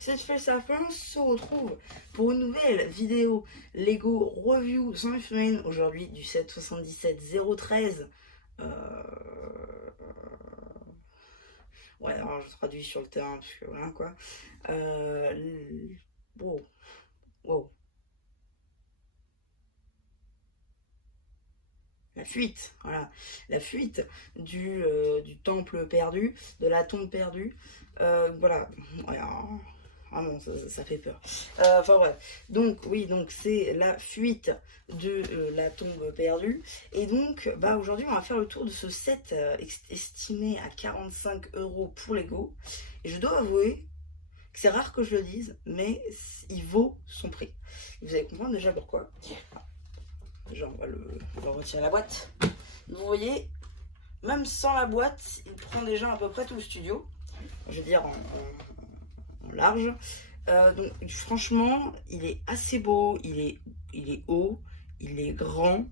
Cette fait ça, on se retrouve pour une nouvelle vidéo Lego Review sans figurines aujourd'hui du set 77013. Ouais, alors je traduis sur le terrain parce que voilà quoi. Wow, wow. La fuite, voilà, la fuite du temple perdu, de la tombe perdue. Voilà, vraiment, ça fait peur. Enfin bref, donc oui, donc c'est la fuite de la tombe perdue. Et donc, bah aujourd'hui, on va faire le tour de ce set estimé à 45 € pour Lego. Et je dois avouer que c'est rare que je le dise, mais il vaut son prix. Vous allez comprendre déjà pourquoi. Déjà, on va retirer la boîte. Vous voyez, même sans la boîte, il prend déjà à peu près tout le studio. Je veux dire en large. Donc franchement, il est assez beau, il est haut, il est grand.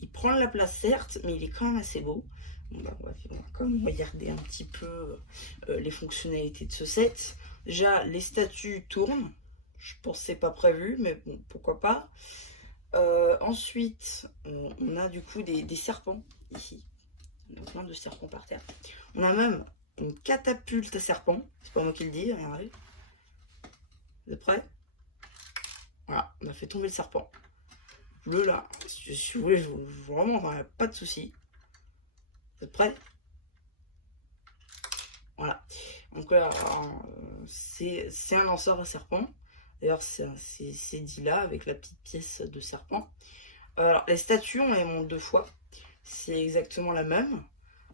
Il prend de la place certes, mais il est quand même assez beau. Bon, bah, on va quand même regarder un petit peu les fonctionnalités de ce set. Déjà, les statues tournent. Je pense que c'est pas prévu, mais bon, pourquoi pas. Ensuite, on a du coup des serpents ici. On a plein de serpents par terre. On a même une catapulte à serpents. C'est pas moi qui le dis, regardez. Vous êtes prêts? Voilà, on a fait tomber le serpent. Le là, si vous voulez, vraiment, pas de souci. Vous êtes prêts? Voilà. Donc là, c'est un lanceur à serpent. D'ailleurs, c'est dit là avec la petite pièce de serpent. Alors, les statues, on les monte 2 fois. C'est exactement la même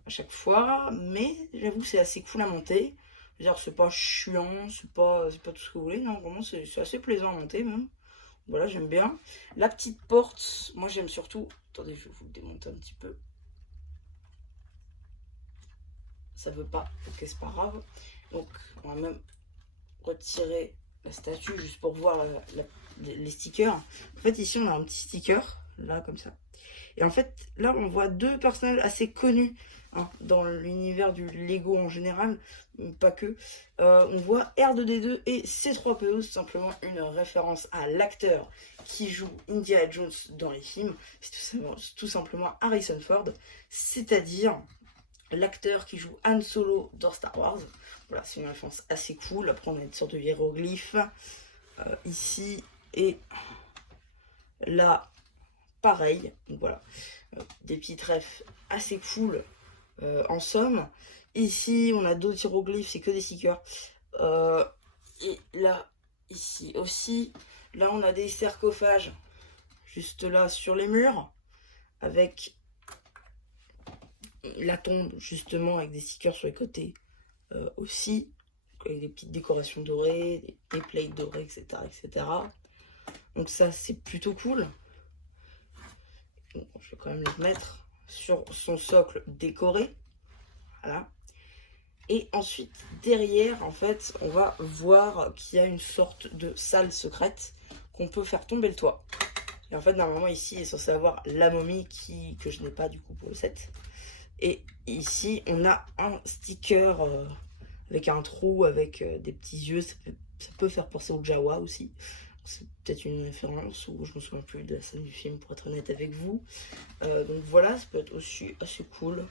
à chaque fois, mais j'avoue c'est assez cool à monter. Je veux dire, c'est pas chiant, c'est pas tout ce que vous voulez, non, vraiment c'est assez plaisant à monter même. Voilà, j'aime bien. La petite porte, moi j'aime surtout. Attendez, je vais vous le démonter un petit peu. Ça veut pas, ok, c'est pas grave. Donc, on va même retirer la statue juste pour voir les stickers. En fait, ici on a un petit sticker, là comme ça. Et en fait, là, on voit 2 personnages assez connus hein, dans l'univers du Lego en général, pas que. On voit R2D2 et C3PO, c'est simplement une référence à l'acteur qui joue Indiana Jones dans les films. C'est tout simplement Harrison Ford, c'est-à-dire l'acteur qui joue Han Solo dans Star Wars. Voilà, c'est une référence assez cool. Après, on a une sorte de hiéroglyphe ici et là. Pareil, donc voilà, des petites refs assez cool en somme. Ici, on a d'autres hiéroglyphes, c'est que des stickers. Et là, ici aussi, là on a des sarcophages juste là sur les murs avec la tombe justement avec des stickers sur les côtés aussi, avec des petites décorations dorées, des plates dorées, etc., etc. Donc ça, c'est plutôt cool. Bon, je vais quand même le mettre sur son socle décoré. Voilà. Et ensuite, derrière, en fait, on va voir qu'il y a une sorte de salle secrète qu'on peut faire tomber le toit. Et en fait, normalement, ici, il est censé avoir la momie que je n'ai pas du coup pour le set. Et ici, on a un sticker avec un trou, avec des petits yeux. Ça peut faire penser au Jawa aussi. C'est peut-être une référence ou je me souviens plus de la scène du film pour être honnête avec vous. Donc voilà, ça peut être aussi assez cool.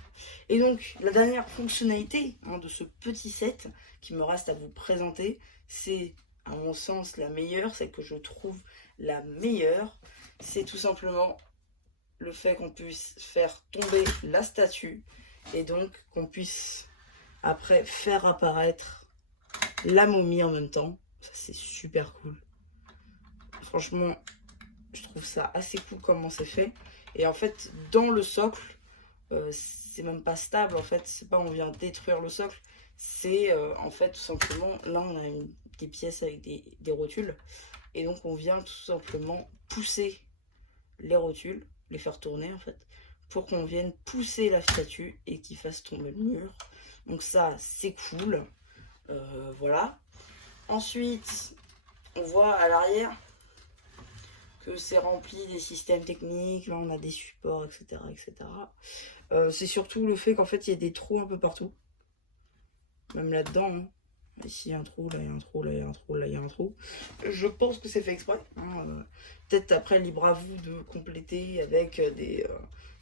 Et donc la dernière fonctionnalité hein, de ce petit set qui me reste à vous présenter, c'est à mon sens la meilleure, celle que je trouve la meilleure, c'est tout simplement le fait qu'on puisse faire tomber la statue et donc qu'on puisse après faire apparaître la momie en même temps. Ça c'est super cool. Franchement, je trouve ça assez cool comment c'est fait. Et en fait, dans le socle, c'est même pas stable. En fait, c'est pas on vient détruire le socle. C'est en fait tout simplement, là on a des pièces avec des rotules. Et donc on vient tout simplement pousser les rotules, les faire tourner en fait, pour qu'on vienne pousser la statue et qu'il fasse tomber le mur. Donc ça, c'est cool. Voilà. Ensuite, on voit à l'arrière que c'est rempli des systèmes techniques, là on a des supports, etc. etc. C'est surtout le fait qu'en fait il y a des trous un peu partout. Même là-dedans, hein. Ici il y a un trou, là il y a un trou, là il y a un trou, là il y a un trou. Je pense que c'est fait exprès. Hein. Peut-être après, libre à vous de compléter avec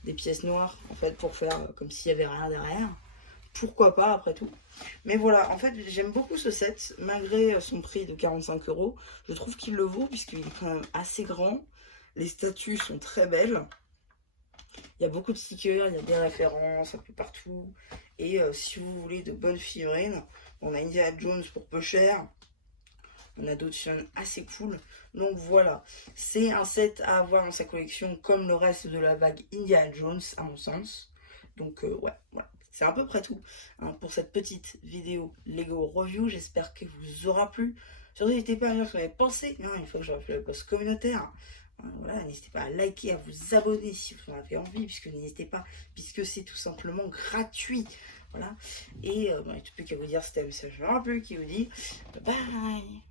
des pièces noires, en fait, pour faire comme s'il n'y avait rien derrière. Pourquoi pas, après tout. Mais voilà, en fait, j'aime beaucoup ce set, malgré son prix de 45 €. Je trouve qu'il le vaut, puisqu'il est quand même assez grand. Les statues sont très belles. Il y a beaucoup de stickers, il y a des références un peu partout. Et si vous voulez de bonnes figurines, on a Indiana Jones pour peu cher. On a d'autres figurines assez cool. Donc voilà, c'est un set à avoir dans sa collection comme le reste de la vague Indiana Jones, à mon sens. Donc ouais, voilà. C'est à peu près tout hein, pour cette petite vidéo Lego Review. J'espère que vous aura plu. Surtout, n'hésitez pas à me dire ce que vous avez pensé. Hein, une fois que j'aurai fait le post communautaire. Voilà, n'hésitez pas à liker, à vous abonner si vous en avez envie, puisque c'est tout simplement gratuit. Voilà. Et il n'y a plus qu'à vous dire, c'était un message un peu qui vous dit bye bye.